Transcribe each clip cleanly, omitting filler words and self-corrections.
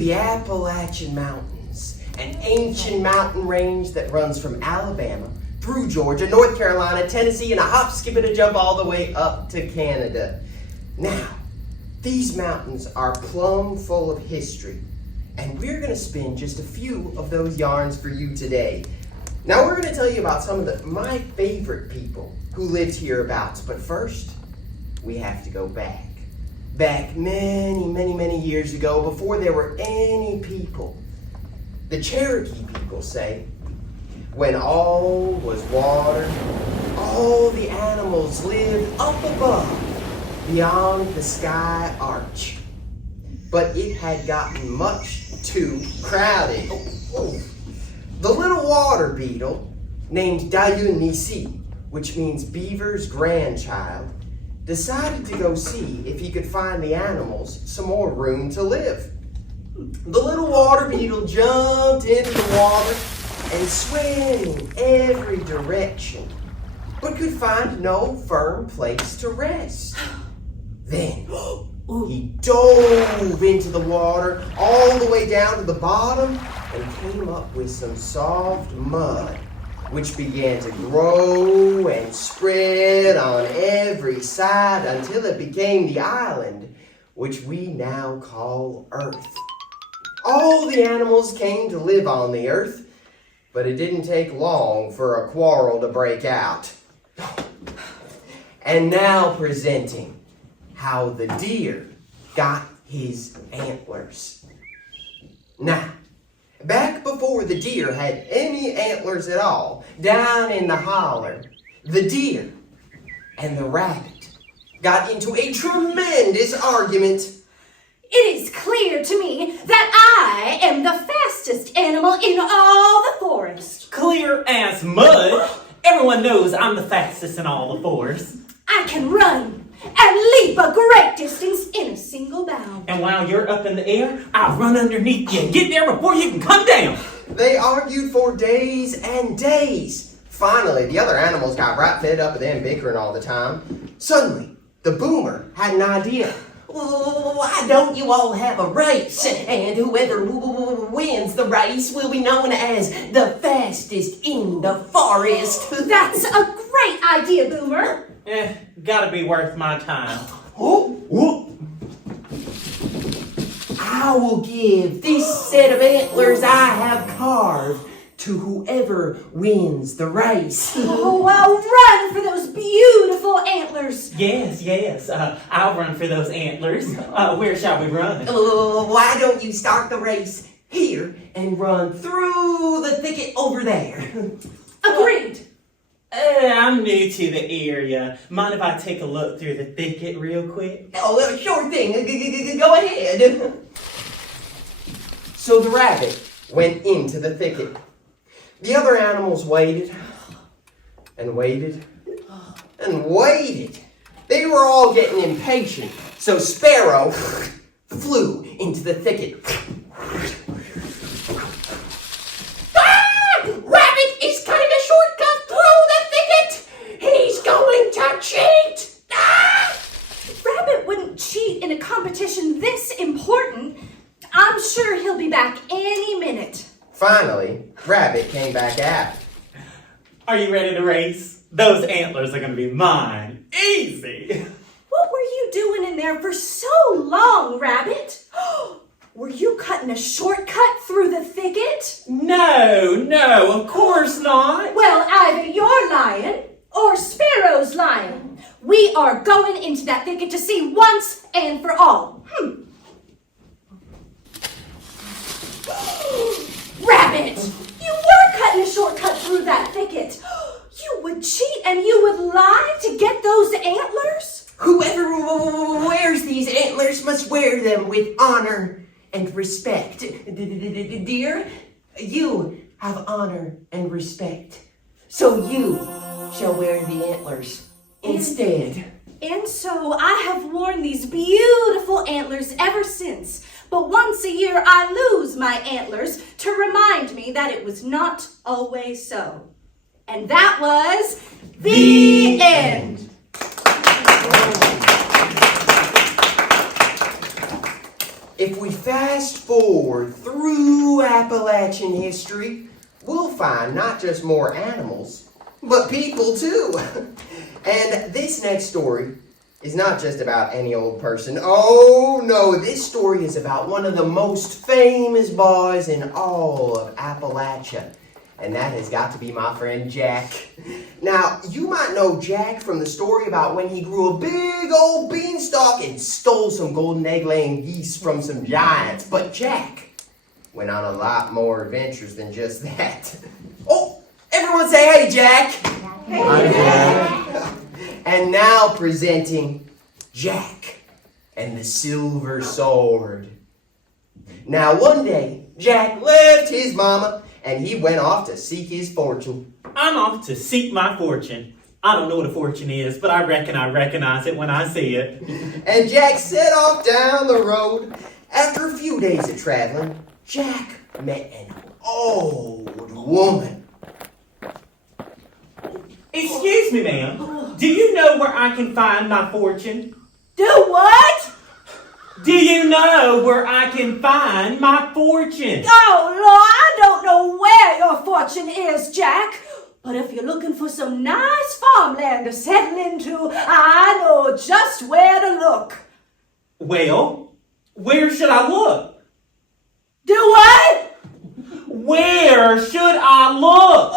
the Appalachian Mountains, an ancient mountain range that runs from Alabama through Georgia, North Carolina, Tennessee, and a hop, skip, and a jump all the way up to Canada. Now, these mountains are plumb full of history, and we're going to spin just a few of those yarns for you today. Now, we're going to tell you about some of my favorite people who lived hereabouts, but first, we have to go back. Back many, many, many years ago, before there were any people. The Cherokee people say, when all was water, all the animals lived up above, beyond the sky arch. But it had gotten much too crowded. The little water beetle, named Dayunisi, which means beaver's grandchild, decided to go see if he could find the animals some more room to live. The little water beetle jumped into the water and swam in every direction, but could find no firm place to rest. Then he dove into the water all the way down to the bottom and came up with some soft mud, which began to grow and spread on every side until it became the island, which we now call Earth. All the animals came to live on the Earth, but it didn't take long for a quarrel to break out. And now presenting how the deer got his antlers. Now, back before the deer had any antlers at all, down in the holler, the deer and the rabbit got into a tremendous argument. It is clear to me that I am the fastest animal in all the forest. Clear as mud. Everyone knows I'm the fastest in all the forest. I can run and leap a great distance in a single bound. And while you're up in the air, I'll run underneath you and get there before you can come down. They argued for days and days. Finally, the other animals got right fed up with them bickering all the time. Suddenly, the boomer had an idea. Why don't you all have a race? And whoever wins the race will be known as the fastest in the forest. That's a great idea, Boomer. Gotta be worth my time. I will give this set of antlers I have carved to whoever wins the race. Oh, I'll run for those beautiful antlers. Yes. I'll run for those antlers. Where shall we run? Why don't you start the race here and run through the thicket over there? Agreed. I'm new to the area. Mind if I take a look through the thicket real quick? Oh, sure thing. Go ahead. So the rabbit went into the thicket. The other animals waited and waited and waited. They were all getting impatient, so Sparrow flew into the thicket. Rabbit is cutting a shortcut through the thicket. He's going to cheat. Rabbit wouldn't cheat in a competition this important. I'm sure he'll be back any minute. Finally, Rabbit came back out. Are you ready to race? Those antlers are gonna be mine. Easy. What were you doing in there for so long, Rabbit? Were you cutting a shortcut through the thicket? No, of course not. Well, either you're lying or Sparrow's lying. We are going into that thicket to see once and for all. Rabbit, you were cutting a shortcut through that thicket. You would cheat and you would lie to get those antlers? Whoever wears these antlers must wear them with honor and respect. Dear, you have honor and respect. So you shall wear the antlers instead. And so I have worn these beautiful antlers ever since. But once a year I lose my antlers to remind me that it was not always so. And that was the end. If if we fast forward through Appalachian history, we'll find not just more animals, but people too. And this next story is not just about any old person. Oh no, this story is about one of the most famous boys in all of Appalachia. And that has got to be my friend Jack. Now, you might know Jack from the story about when he grew a big old beanstalk and stole some golden egg-laying geese from some giants. But Jack went on a lot more adventures than just that. Oh, everyone say hey, Jack. Hi, Jack. And now presenting Jack and the Silver Sword. Now, one day, Jack left his mama and he went off to seek his fortune. I'm off to seek my fortune. I don't know what a fortune is, but I reckon I recognize it when I see it. And Jack set off down the road. After a few days of traveling, Jack met an old woman. Excuse me, ma'am. Do you know where I can find my fortune? Do what? Do you know where I can find my fortune? Oh, Lord, I don't know where your fortune is, Jack. But if you're looking for some nice farmland to settle into, I know just where to look. Well, where should I look? Do what? Where should I look?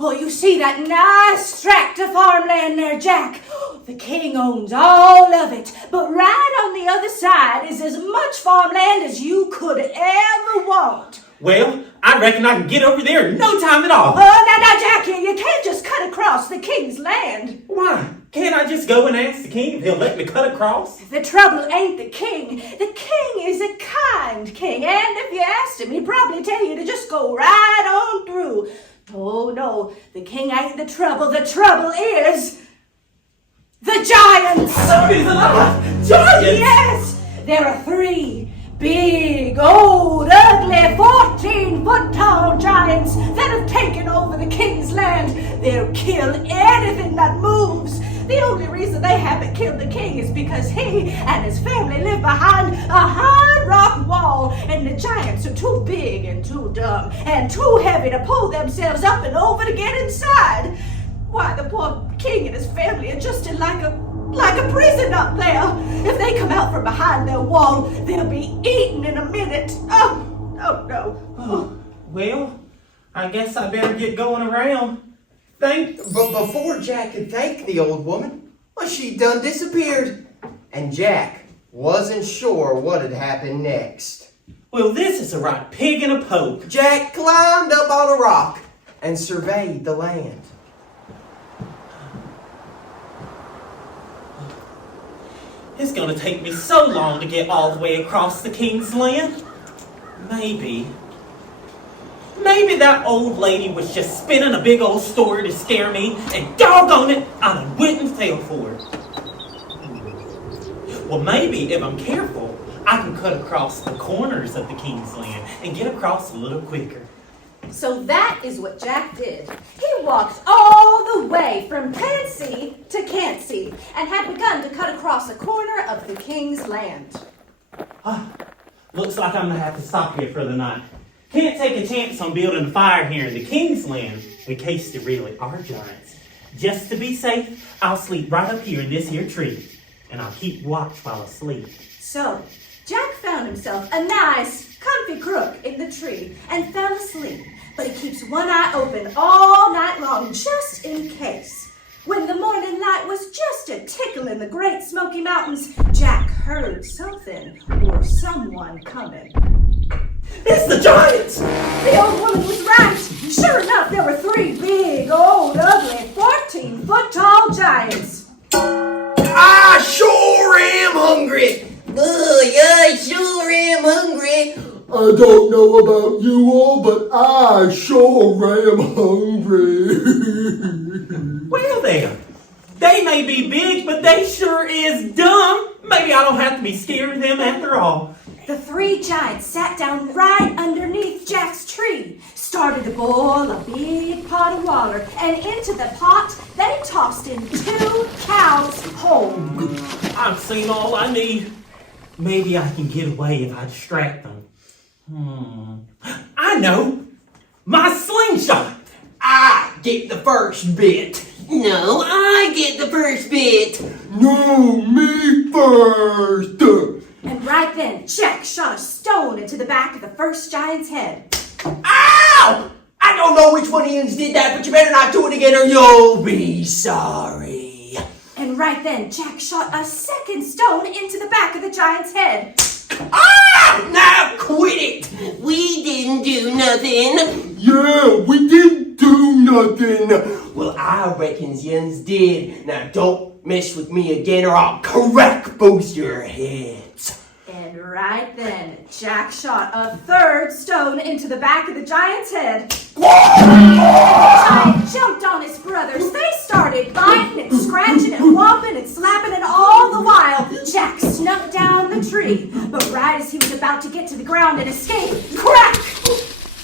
Oh, you see that nice tract of farmland there, Jack? The king owns all of it, but right on the other side is as much farmland as you could ever want. Well, I reckon I can get over there in no time at all. Now, Jack, you can't just cut across the king's land. Why? Can't I just go and ask the king if he'll let me cut across? The trouble ain't the king. The king is a kind king, and if you asked him, he'd probably tell you to just go right on through. Oh, no, the king ain't the trouble. The trouble is the giants. Somebody's alive! Giants! Yes, there are 3 big, old, ugly, 14-foot-tall giants that have taken over the king's land. They'll kill anything that moves. The only reason they haven't killed the king is because he and his family live behind a high rock wall, and the giants are too big and too dumb and too heavy to pull themselves up and over to get inside. Why, the poor king and his family are just in like a prison up there. If they come out from behind their wall, they'll be eaten in a minute. Oh no. Oh, well, I guess I better get going around. But before Jack could thank the old woman, well, she done disappeared. And Jack wasn't sure what had happened next. Well, this is a right pig in a poke. Jack climbed up on a rock and surveyed the land. It's gonna take me so long to get all the way across the king's land. Maybe that old lady was just spinning a big old story to scare me, and doggone it, I wouldn't fail for it. Well, maybe if I'm careful, I can cut across the corners of the king's land and get across a little quicker. So that is what Jack did. He walked all the way from Can't-see to Can't-see and had begun to cut across a corner of the king's land. Looks like I'm gonna have to stop here for the night. Can't take a chance on building a fire here in the king's land in case there really are giants. Just to be safe, I'll sleep right up here in this here tree, and I'll keep watch while I sleep. So, Jack found himself a nice, comfy crook in the tree and fell asleep, but he keeps one eye open all night long just in case. When the morning light was just a tickle in the Great Smoky Mountains, Jack heard something or someone coming. It's the giants! The old woman was right. Sure enough, there were 3 big, old, ugly, 14-foot-tall giants. I sure am hungry. I sure am hungry. I don't know about you all, but I sure am hungry. Well then, they may be big, but they sure is dumb. Maybe I don't have to be scared of them after all. The 3 giants sat down right underneath Jack's tree, started to boil a big pot of water, and into the pot they tossed in 2 cows whole. I've seen all I need. Maybe I can get away if I distract them. I know! My slingshot! I get the first bit. No, I get the first bit. No, me first. And right then, Jack shot a stone into the back of the first giant's head. Ow! I don't know which one of you did that, but you better not do it again or you'll be sorry. And right then, Jack shot a second stone into the back of the giant's head. Ah! Now quit it! We didn't do nothing. Yeah, we didn't do nothing. Well, I reckons yins did. Now don't mess with me again or I'll crack both your heads. And right then, Jack shot a third stone into the back of the giant's head. The giant jumped on his brothers. They started biting and scratching and whomping and slapping, and all the while, Jack snuck down the tree. But right as he was about to get to the ground and escape, crack!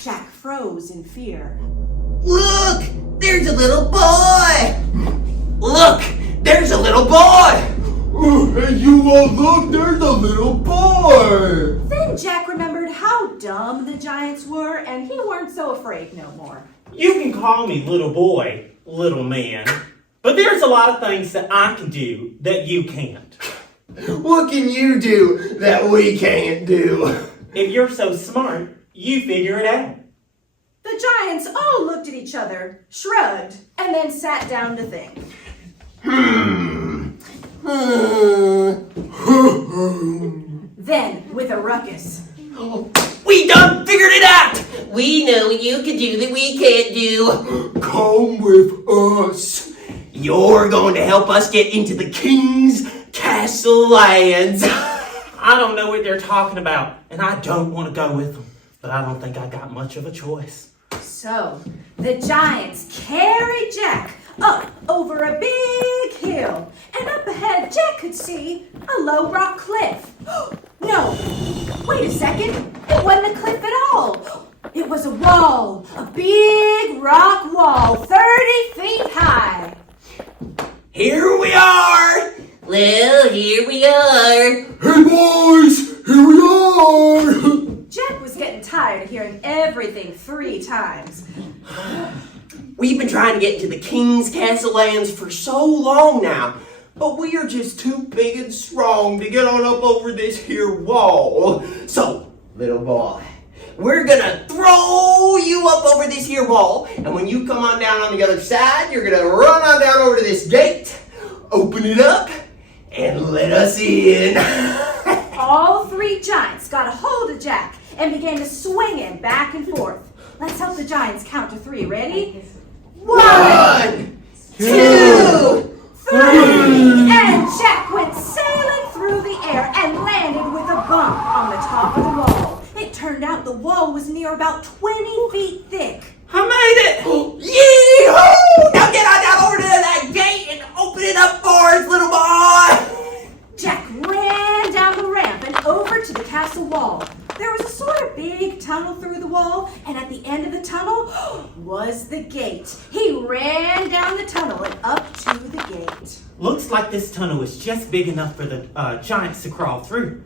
Jack froze in fear. Look! There's a little boy! Look! There's a little boy! Hey, you all look, there's a little boy. Then Jack remembered how dumb the giants were, and he weren't so afraid no more. You can call me little boy, little man, but there's a lot of things that I can do that you can't. What can you do that we can't do? If you're so smart, you figure it out. The giants all looked at each other, shrugged, and then sat down to think. Then, with a ruckus, We done figured it out! We know you can do that we can't do. Come with us. You're going to help us get into the king's castle lands. I don't know what they're talking about, and I don't want to go with them, but I don't think I got much of a choice. so the giants carried Jack up over a big hill, and up ahead Jack could see a low rock cliff. No, wait a second, it wasn't a cliff at all. It was a wall, a big rock wall, 30 feet high. Here we are. Well, here we are. Hey boys, here we are. Jack was getting tired of hearing everything 3 times. We've been trying to get into the king's castle lands for so long now, but we are just too big and strong to get on up over this here wall. So, little boy, we're gonna throw you up over this here wall, and when you come on down on the other side, you're gonna run on down over to this gate, open it up, and let us in. All 3 giants got a hold of Jack and began to swing him back and forth. Let's help the giants count to 3. Ready? 1, 2, 3! And Jack went sailing through the air and landed with a bump on the top of the wall. It turned out the wall was near about 20 feet thick. I made it! Yee-hoo! Now get on down over to that gate and open it up for us, little boy! Jack ran down the ramp and over to the castle wall. There was a sort of big tunnel through the wall, and at the end of the tunnel was the gate. He ran down the tunnel and up to the gate. Looks like this tunnel is just big enough for the giants to crawl through.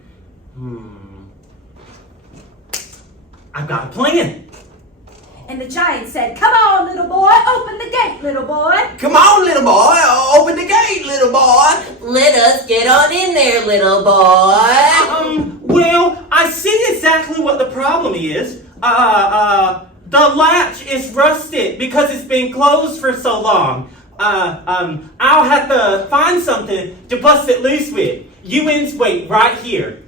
I've got a plan. And the giant said, "Come on, little boy, open the gate, little boy." Come on, little boy, open the gate, little boy. Let us get on in there, little boy. Well, I see exactly what the problem is. The latch is rusted because it's been closed for so long. I'll have to find something to bust it loose with. You ends wait right here.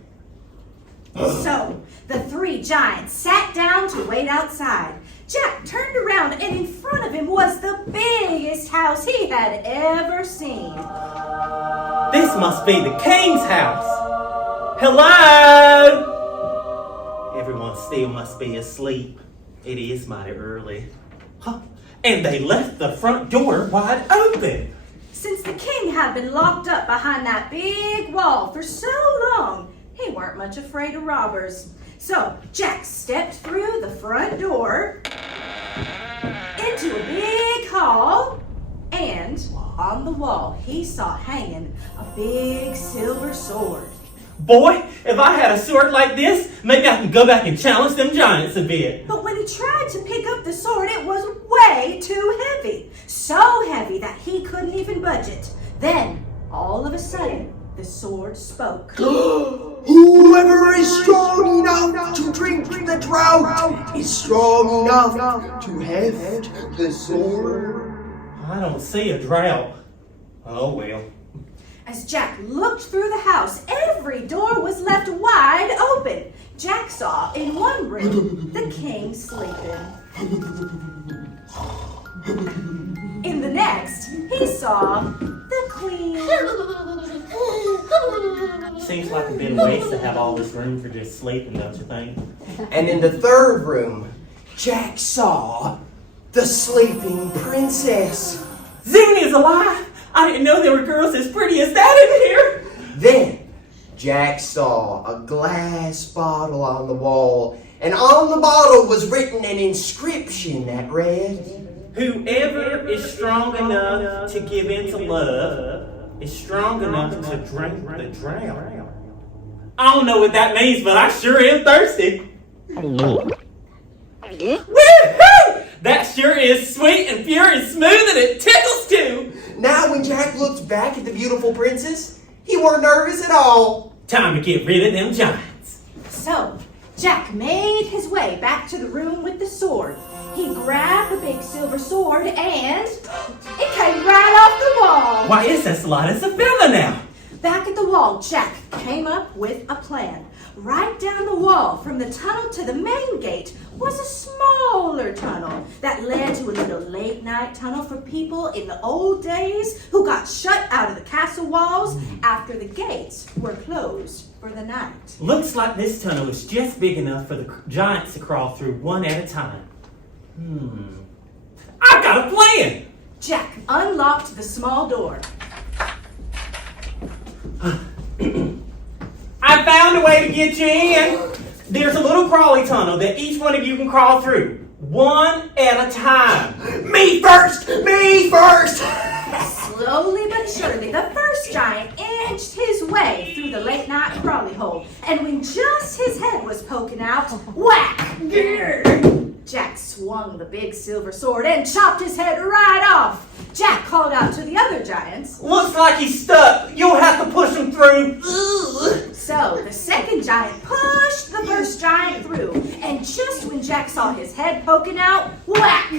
So the 3 giants sat down to wait outside. Jack turned around, and in front of him was the biggest house he had ever seen. This must be the king's house. Hello? Everyone still must be asleep. It is mighty early. Huh. And they left the front door wide open. Since the king had been locked up behind that big wall for so long, he weren't much afraid of robbers. So Jack stepped through the front door into a big hall, and on the wall he saw hanging a big silver sword. Boy, if I had a sword like this, maybe I can go back and challenge them giants a bit. But when he tried to pick up the sword, it was way too heavy. So heavy that he couldn't even budge it. Then, all of a sudden, the sword spoke. Whoever is strong enough to drink the drought is strong enough to heft the sword. I don't see a drought. Oh well. As Jack looked through the house, every door was left wide open. Jack saw in one room the king sleeping. In the next, he saw the queen. Seems like a bit of waste to have all this room for just sleeping, don't you think? And in the third room, Jack saw the sleeping princess. Zuni is alive! I didn't know there were girls as pretty as that in here! Then Jack saw a glass bottle on the wall, and on the bottle was written an inscription that read, Whoever is strong enough to give in to love is strong enough to drink the drought. I don't know what that means, but I sure am thirsty. Woohoo! That sure is sweet and pure and smooth, and it tickles too. Now when Jack looked back at the beautiful princess, he weren't nervous at all. Time to get rid of them giants. So, Jack made his way back to the room with the sword. He grabbed the big silver sword and it came right off the wall. Why, it's as light as a feather now. Back at the wall, Jack came up with a plan. Right down the wall from the tunnel to the main gate was a smaller tunnel that led to a little late night tunnel for people in the old days who got shut out of the castle walls after the gates were closed for the night. Looks like this tunnel is just big enough for the giants to crawl through one at a time. I've got a plan! Jack unlocked the small door. I found a way to get you in. There's a little crawly tunnel that each one of you can crawl through, one at a time. Me first! Me first! Slowly but surely, the first giant inched his way through the late night crawly hole. And when just his head was poking out, whack! Jack swung the big silver sword and chopped his head right off. Jack called out to the other giants. Looks like he's stuck. You'll have to push him through. So the second giant pushed the first giant through. And just when Jack saw his head poking out, whack!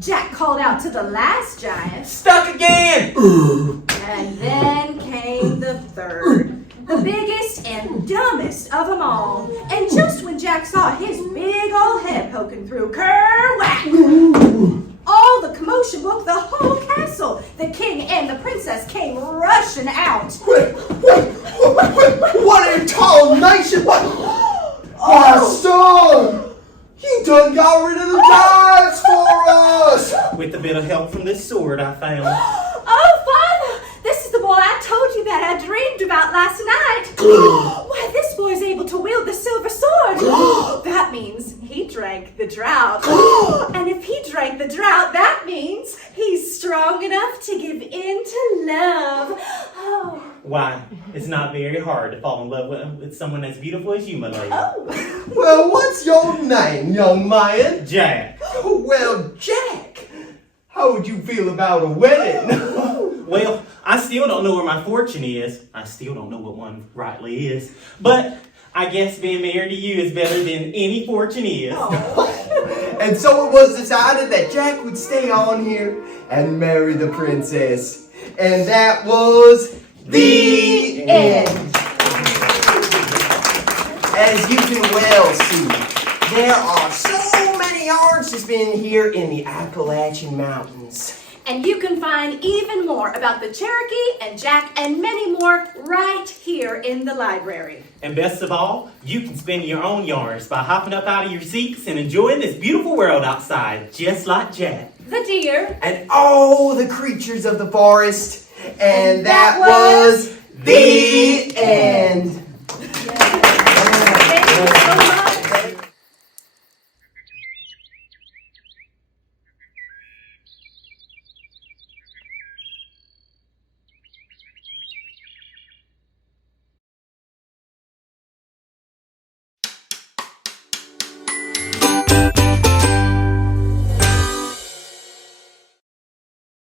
Jack called out to the last giant. Stuck again. And then came the third. The biggest and dumbest of them all. And just when Jack saw his big old head poking through, ker-whack! All the commotion woke the whole castle. The king and the princess came rushing out. What a tall nation! What? My son! You done got rid of the giants for us! With a bit of help from this sword I found. Oh, Father! This is the boy I told you that I dreamed about last night. Why, this boy's able to wield the silver sword. That means he drank the drought. And if he drank the drought, that means he's strong enough to give in to love. Oh. Why, it's not very hard to fall in love with someone as beautiful as you, my lady. Oh. Well, what's your name, young man? Jack. Well, Jack, how would you feel about a wedding? Well, I still don't know where my fortune is. I still don't know what one rightly is. But I guess being married to you is better than any fortune is. And so it was decided that Jack would stay on here and marry the princess. And that was the end. As you can well see, there are so many yards to spin here in the Appalachian Mountains. And you can find even more about the Cherokee and Jack and many more right here in the library. And best of all, you can spin your own yarns by hopping up out of your seats and enjoying this beautiful world outside, just like Jack. The deer. And all the creatures of the forest. And that was the end. Thank you so much.